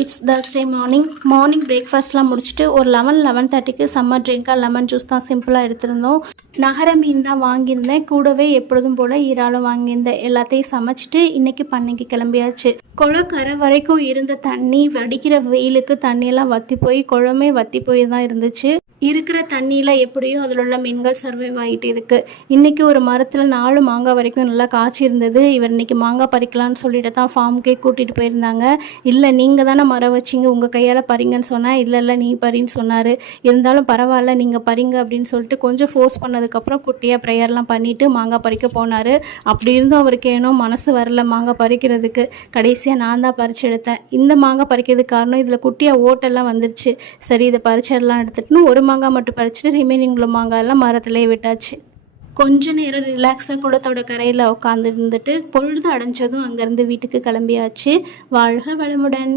It's Thursday morning பிரேக்ஃபாஸ்ட்லாம் முடிச்சுட்டு ஒரு 11:30க்கு summer ட்ரிங்காக lemon juice தான் சிம்பிளாக எடுத்திருந்தோம். நகர மீன் தான் வாங்கியிருந்தேன். கூடவே எப்பொழுதும் போல் இறாலும் வாங்கியிருந்தேன். எல்லாத்தையும் சமைச்சிட்டு இன்றைக்கி பண்ணைக்கு கிளம்பியாச்சு. குளக்கரை வரைக்கும் இருந்த தண்ணி வடிக்கிற வெயிலுக்கு தண்ணியெல்லாம் வற்றி போய் குளமே வற்றி போய் தான் இருந்துச்சு. இருக்கிற தண்ணியில் எப்படியும் அதில் உள்ள மீன்கள் சர்வைவ் ஆகிட்டு இருக்குது. இன்றைக்கி ஒரு மரத்தில் 4 மாங்காய் வரைக்கும் நல்லா காய்ச்சி இருந்தது. இவர் இன்றைக்கி மாங்காய் பறிக்கலான்னு சொல்லிட்டு தான் ஃபார்முக்கே கூட்டிகிட்டு போயிருந்தாங்க. இல்லை நீங்கள் தானே மரம் வச்சிங்க, உங்கள் கையால் பறிங்கன்னு சொன்னால் இல்லை நீ பறின்னு சொன்னார். இருந்தாலும் பரவாயில்ல நீங்கள் பறிங்க அப்படின்னு சொல்லிட்டு கொஞ்சம் ஃபோர்ஸ் பண்ணதுக்கப்புறம் குட்டியாக ப்ரேயர்லாம் பண்ணிவிட்டு மாங்காய் பறிக்க போனார். அப்படி இருந்தும் அவருக்கு ஏனோ மனசு வரல மாங்காய் பறிக்கிறதுக்கு. கடைசியாக நான் தான் பறித்து எடுத்தேன். இந்த மாங்காய் பறிக்கிறதுக்கு காரணம் இதில் குட்டியாக ஓட்டெல்லாம் வந்துருச்சு. சரி இதை பறிச்செல்லாம் எடுத்துகிட்டு ஒரு மாங்காய் மட்டும் பறிச்சுட்டு ரிமைனிங் உள்ள மாங்காய் எல்லாம் மரத்துலேயே விட்டாச்சு. கொஞ்ச நேரம் ரிலாக்ஸாக குளத்தோட கரையில் உட்காந்து இருந்துட்டு பொழுது அடைஞ்சதும் அங்கேருந்து வீட்டுக்கு கிளம்பியாச்சு. வாழ்க வளமுடன்.